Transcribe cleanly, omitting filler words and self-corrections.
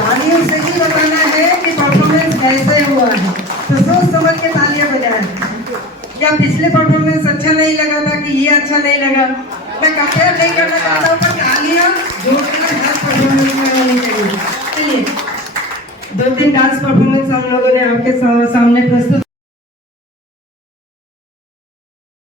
तालियों से ही बताना है कि परफॉर्मेंस कैसे हुआ है, तो सोच समझ के तालियां बजाएं। या पिछले परफॉर्मेंस अच्छा नहीं लगा था कि ये अच्छा नहीं लगा, मैं कंपेयर नहीं करना चाहता हूँ, पर तालियां जोरदार हर परफॉर्मेंस में होनी चाहिए। चलिए 2-3 डांस परफॉर्मेंस हम लोगों ने आपके सामने प्रस्तुत